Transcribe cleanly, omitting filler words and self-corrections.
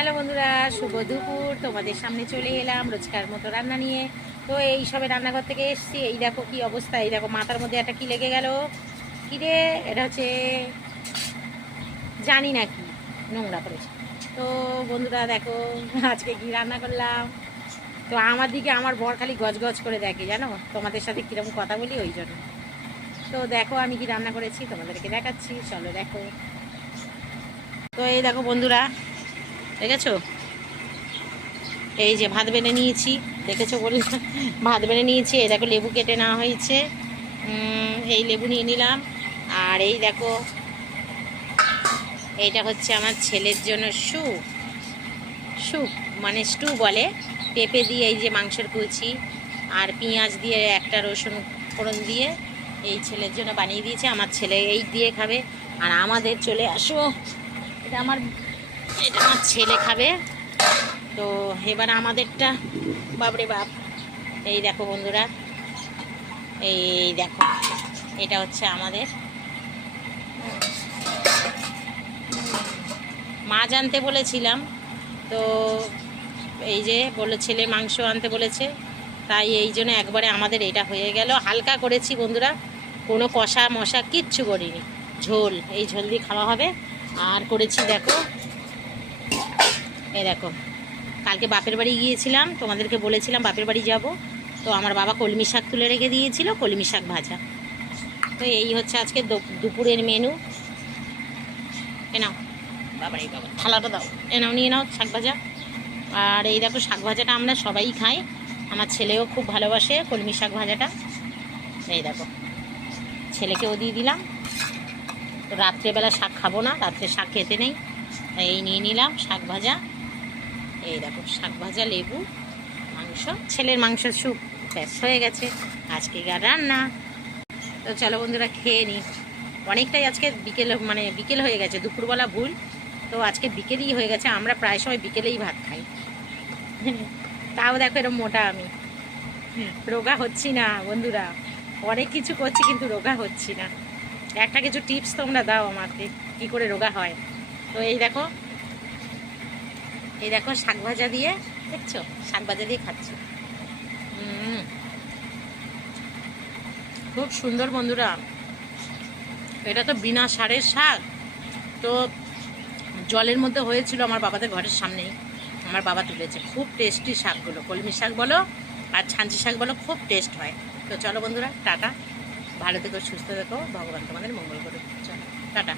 Hello বন্ধুরা, শুভ দুপুর। তোমাদের সামনে চলে এলাম রোজকার মতো রান্না নিয়ে। তো এই সবে রান্নাঘর থেকে এসেছি। এই দেখো কি অবস্থা, এই দেখো মাথার মধ্যে একটা কি লেগে গেল। কি রে, এটা হচ্ছে জানি না কি নোংরা করেছে। তো বন্ধুরা দেখো আজকে কি রান্না করলাম। তো আমার দিকে আমার বর খালি গজগজ করে দেখে, জানো তোমাদের সাথে কীরকম কথা বলি ওই জন্য। তো দেখো আমি কি রান্না করেছি তোমাদেরকে দেখাচ্ছি, চলো দেখো। তো এই দেখো বন্ধুরা, দেখেছো এই যে ভাত বেড়ে নিয়েছি, দেখেছো বলে ভাত বেড়ে নিয়েছি। এই দেখো লেবু কেটে নেওয়া হয়েছে, এই লেবু নিয়ে নিলাম। আর এই দেখো এইটা হচ্ছে আমার ছেলের জন্য স্যুপ। স্যুপ মানে স্টু বলে। পেঁপে দিয়ে এই যে মাংসের কুচি আর পেঁয়াজ দিয়ে একটা রসুন ফোড়ন দিয়ে এই ছেলের জন্য বানিয়ে দিয়েছে। আমার ছেলে এই দিয়ে খাবে। আর আমাদের চলে আসো, এটা আমার ছেলে খাবে। তো এবার আমাদেরটা, বাপরে বাপ, এই দেখো বন্ধুরা, এই দেখো এটা হচ্ছে আমাদের। মাছ আনতে বলেছিলাম, তো এই যে বললো ছেলে মাংস আনতে বলেছে, তাই এই জন্য একবারে আমাদের এটা হয়ে গেল। হালকা করেছি বন্ধুরা, কোনো কষা মশা কিচ্ছু করিনি, ঝোল, এই ঝোল দিয়ে খাওয়া হবে। আর করেছি দেখো, এই দেখো কালকে বাপের বাড়ি গিয়েছিলাম, তোমাদেরকে বলেছিলাম বাপের বাড়ি যাব। তো আমার বাবা কলমি শাক তুলে রেখে দিয়েছিল, কলমি শাক ভাজা। তো এই হচ্ছে আজকে দুপুরের মেনু। এ নাও বাবার, এই বাবা থালাটা দাও, এ নাও নিয়ে নাও শাক ভাজা। আর এই দেখো শাক ভাজাটা আমরা সবাই খাই, আমার ছেলেও খুব ভালোবাসে কলমি শাক ভাজাটা। এই দেখো ছেলেকেও দিয়ে দিলাম। তো রাত্রেবেলা শাক খাবো না, রাত্রে শাক খেতে নেই, তাই এই নিয়ে নিলাম শাক ভাজা। এই দেখো শাক ভাজা, লেবু, মাংস, ছেলের মাংসের স্যুপ, ব্যাস হয়ে গেছে আজকে রান্না। তো চলো বন্ধুরা খেয়ে নিই। অনেকটাই আজকে বিকেল, মানে বিকেল হয়ে গেছে, দুপুরবেলা ভুল, তো আজকে বিকেলই হয়ে গেছে। আমরা প্রায় সময় বিকেলেই ভাত খাই। তাও দেখো এরকম মোটা আমি, রোগা হচ্ছি না বন্ধুরা। অনেক কিছু করছি কিন্তু রোগা হচ্ছি না। একটা কিছু টিপস তোমরা দাও আমাকে, কী করে রোগা হয়। তো এই দেখো, এই দেখো শাক ভাজা দিয়ে, দেখছো শাক ভাজা দিয়ে খাচ্ছি। খুব সুন্দর বন্ধুরা, এটা তো বিনা সারের শাক। তো জলের মধ্যে হয়েছিল আমার বাবাদের ঘরের সামনেই, আমার বাবা তুলেছে। খুব টেস্টি শাকগুলো, কলমি শাক বলো আর ছাঞ্চি শাক বলো, খুব টেস্ট হয়। তো চলো বন্ধুরা টাটা, ভালো থেকো, সুস্থ থেকো, ভগবান তোমাদের মঙ্গল করুন। চলো টাটা।